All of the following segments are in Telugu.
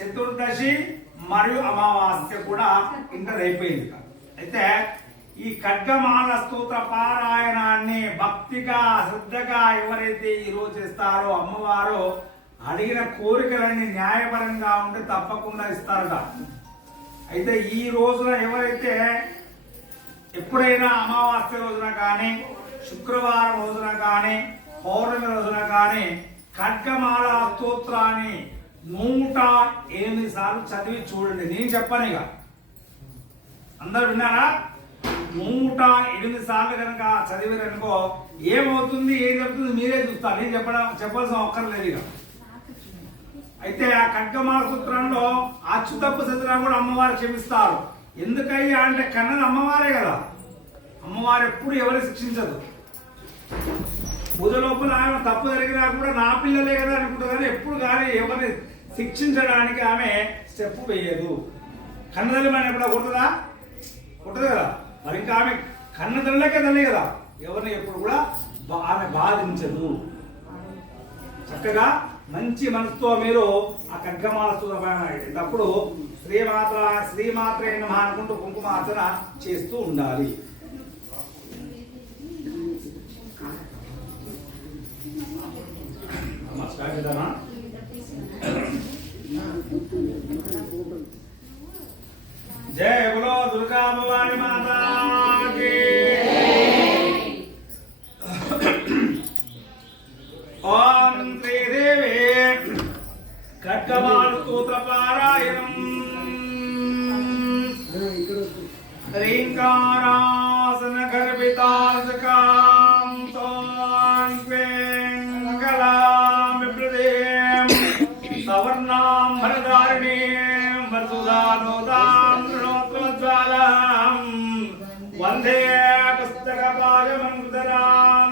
చతుర్దశి మరియు అమావాస్య కూడా ఇంటర్ అయిపోయింది అయితే ఈ ఖడ్గమాల స్తోత్ర పారాయణాన్ని భక్తిగా శ్రద్ధగా ఎవరైతే ఈ రోజు చేస్తారో అమ్మవారు అడిగిన కోరికలన్నీ న్యాయపరంగా ఉంటే తప్పకుండా ఇస్తారట. అయితే ఈ రోజున ఎవరైతే ఎప్పుడైనా అమావాస్య రోజున కానీ శుక్రవారం రోజున కానీ పౌర్ణమి రోజున కానీ ఖడ్గమాల స్తోత్రాన్ని నూట ఎనిమిది సార్లు చదివి చూడండి. నేను చెప్పాను ఇక. అందరు విన్నారా? నూట ఎనిమిది సార్లు కనుక చదివారనుకో ఏమవుతుంది ఏం జరుగుతుంది మీరే చూస్తారు. నేను చెప్పడం చెప్పాల్సిన ఒక్కర్లేదు ఇక. అయితే ఆ ఖడ్గమాల సూత్రంలో అచ్యుతప్పు చదివినా కూడా అమ్మవారు క్షమిస్తారు. ఎందుకయ్యా అంటే కన్నది అమ్మవారే కదా. అమ్మవారు ఎప్పుడు ఎవరు శిక్షించదు. పూజ లోపల ఆమె తప్పు జరిగినా కూడా నా పిల్లలే కదా అనుకుంటుంది ఎప్పుడు కానీ ఎవరిని శిక్షించడానికి ఆమె స్టెప్ వేయదు. కన్నదల్లి మన ఎప్పుడా కొడుతుందా? కొట్టదు కదా. మరి ఇంకా ఆమె కన్నదల్లకే తల్లి కదా. ఎవరిని ఎప్పుడు కూడా ఆమె బాధించదు. చక్కగా మంచి మనసుతో మీరు ఆ ఖడ్గమాల అప్పుడు శ్రీమాత్ర శ్రీమాత్రే నమః అనుకుంటూ కుంకుమార్చన చేస్తూ ఉండాలి. అమ్మ, స్టార్ట్ చేద్దామా? జయ బలో దుర్గా భవాని మాతా वर्णां हरदारिणीं वसुधानोदां ऋणोत्तमज्वालां वंदे पुस्तकपालमङ्गुतरां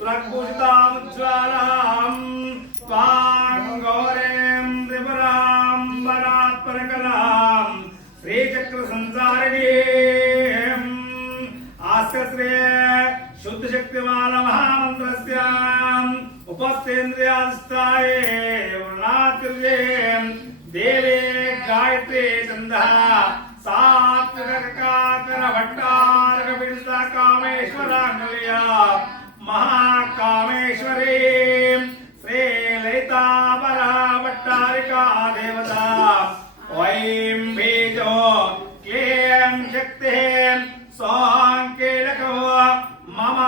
प्रपूजितामुज्ज्वालां त्वां गौरीं त्रिपुरां परात्परकरां शुद्ध आस्यश्रे शुद्धशक्तिमानमहामन्त्रस्य उपस्थेन्द्रियास्ताय एव దేవే గాయత్రే చంద. సాత్వికాకర భట్టారక పిడిత కామేశ్వరాంగల్య మహాకామేశ్వరీ. శ్రీ లలితాపర భట్టారికా దేవత వైం బీజో క్లీం శక్తి సాంకేలకో మమ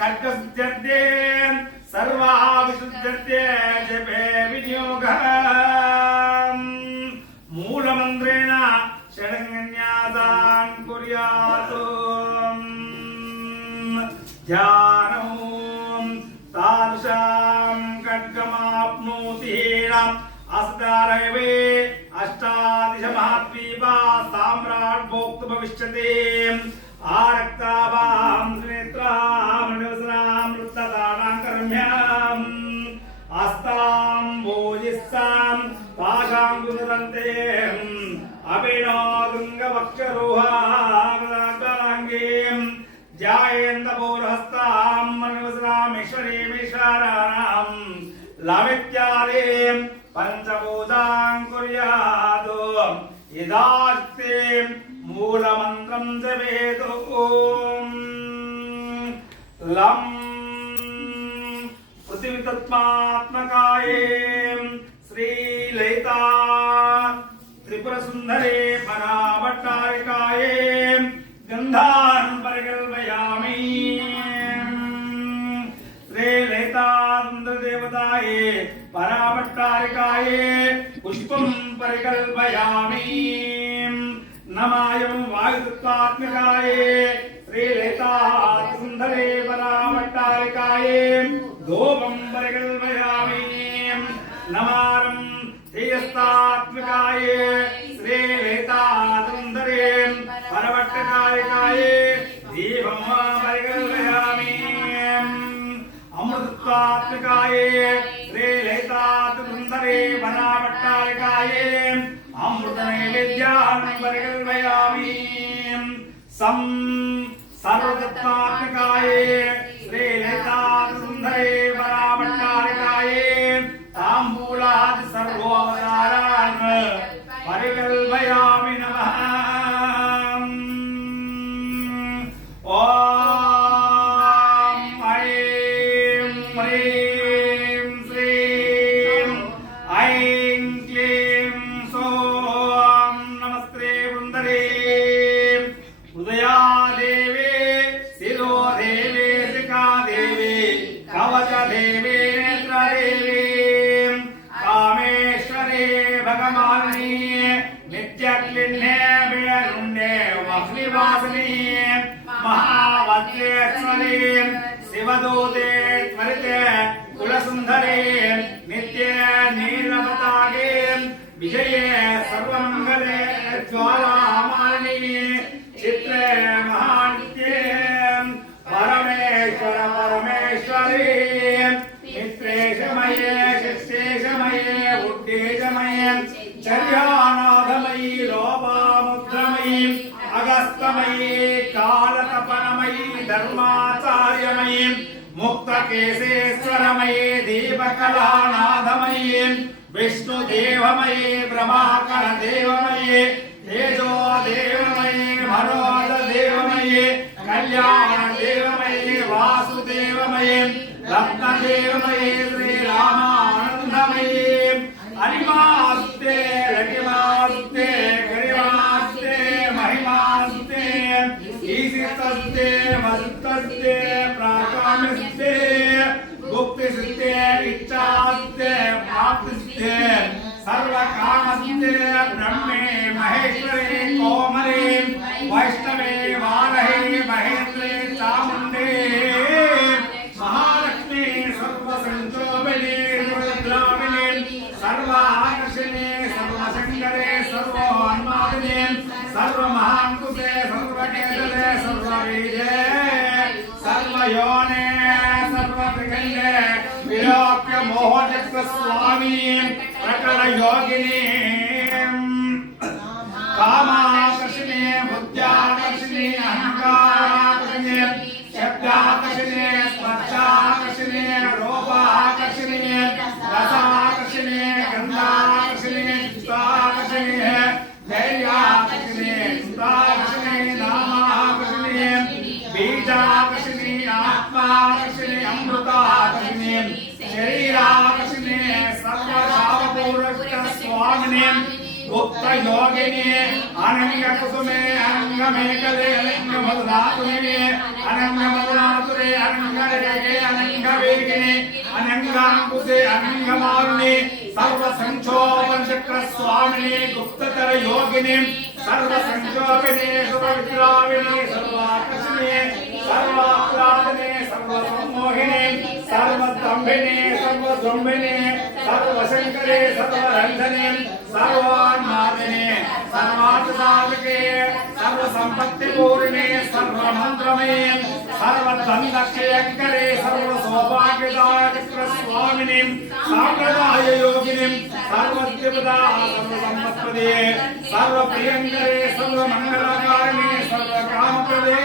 కర్కస్యర్దే సర్వా విశుద్ధ్యర్థే జపే. സംയോഗ മൂലമന്ത്രേണ ഷഡങ്ങന്യാസാൻ കുര്യാതു. ധ്യാനവും താദൃശാം ഖഡ്ഗമാപ്നോതി അസ്താരവേ അഷ്ടാദിശമഹാത്മീവാ സാമ്രാട് ഭോക്തു ഭവിഷ്യത്തെ ആരക്താവാം നേത്രാം മൃതതാടാം കർമ്മ്യാം. పాశాం కుదంతే అభినోదుంగ వక్షరోహాంగీం లమిత్యాదీం పంచభూతాం కుర్యాదు. ఇదాస్తే మూలమంత్రం జవేదు. ఓం లం పృథివితత్మాత్మకాయే. శ్రీలలితా సుందరే పరాభట్టారికాయే గంధాన్ పరికల్పయామి శ్రీలలితాంధ్రదేవతాయే పరాభట్టారికాయే పుష్పం పరికల్పయామి నమాయం వాయుతత్వాత్మకాయే శ్రీలలితా సుందరే పరాభట్టారికాయే ధూపం పరికల్పయామి నమారం శ్రీయస్తాత్మికాయే സഹായകായ ദീപം വാമരകൃതയാമി അമൃതാത്മകായ ശ്രീലളിതാത് സുന്ദരേ വനാപട്ടാരകായ അമൃതനൈവേദ്യാഹം പരികൽപയാമി സം സർവതത്വാത്മകായ ശ്രീലളിതാത് സുന്ദരേ ధర్మాచార్యమయీ ముక్తకేశేశ్వరమయీ దీపకళానాథమయీ విష్ణుదేవమయీ బ్రహ్మాకర దేవమయీ తేజో దేవమయీ మనోద దేవమయీ కళ్యాణ దేవమయీ వాసుదేవమయీ రత్నదేవమయీ శ్రీరామా सिद्धे वसुत्तस्ते प्राकामस्ते गुप्ति सिद्धे इच्छास्ते प्राप्ति सिद्धे सर्वकामस्ते ब्रह्मे महेश्वरे कोम योने सर्वविकल्ले विराप्य मोहजत्व स्वामी प्रकट योगिनी। कामाकर्षणे बुद्ध्याकर्षणे अहङ्काराकर्षणे शब्दाकर्षणे स्पर्शाकर्षणे रूपाकर्षणे रसा అమృతాకర్షిణి శరీరాకర్షిణి సర్వభావపూర్వక స్వామిని గుప్త యోగిని అనంగ కుసుమే అనంగ అనంగ మధురాతుని అనంగ మధురాతురే అనంగ అనంగ వేగిని అనంగాంకుశే అనంగ సర్వ సంక్షోభం చక్ర స్వామిని గుప్తతర యోగిని సర్వ సంక్షోభిని సర్వ విద్రావిని సర్వాకర్షిణి సర్వాహ్లాదిని సర్వ సమ్మోహిని సర్వదంభిని సర్వజంభిని సర్వశంకరే సర్వరంధని సర్వాన్మాదిని సర్వార్థసాధికే సర్వ స్వామిని సాంప్రదాయ యోగిని సర్వద్విపదా సర్వ సంపత్పదే సర్వ ప్రియంకరే సర్వ మంగళకారిణి సర్వ కామప్రదే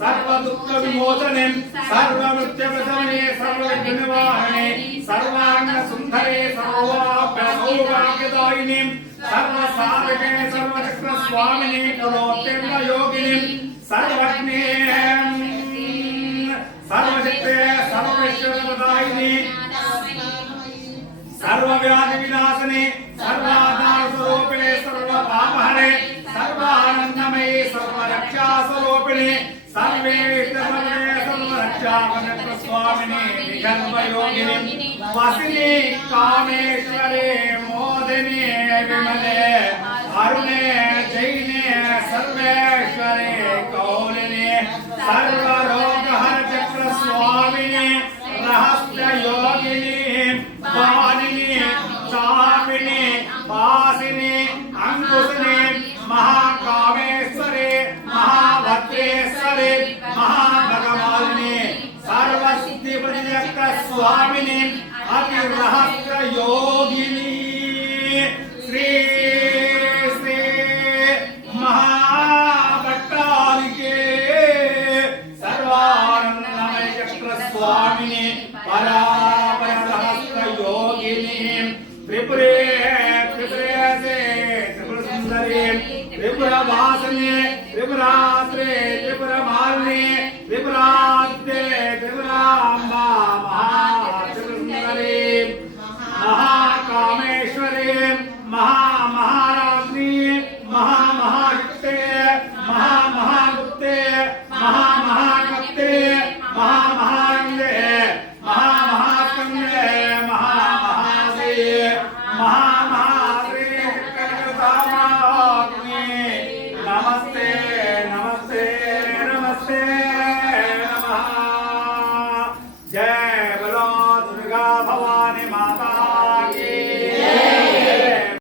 సర్వ దుఃఖ విమోచనే సర్వ మృత్యుపశమనే సర్వ విఘ్నవాహనే సర్వాంగ సర్వరక్షావనత్ర స్వామిని విగర్భయోగిని వసిని కామేశ్వరే మోదిని విమలే అరుణే జైనే సర్వేశ్వరే కౌలిని సర్వరోగహర చక్ర స్వామిని वासने विपरात्रे विपरमालिने विपरात्ते विपराम्बा महात्रिसुन्दरीं महाकामेश्वरीम्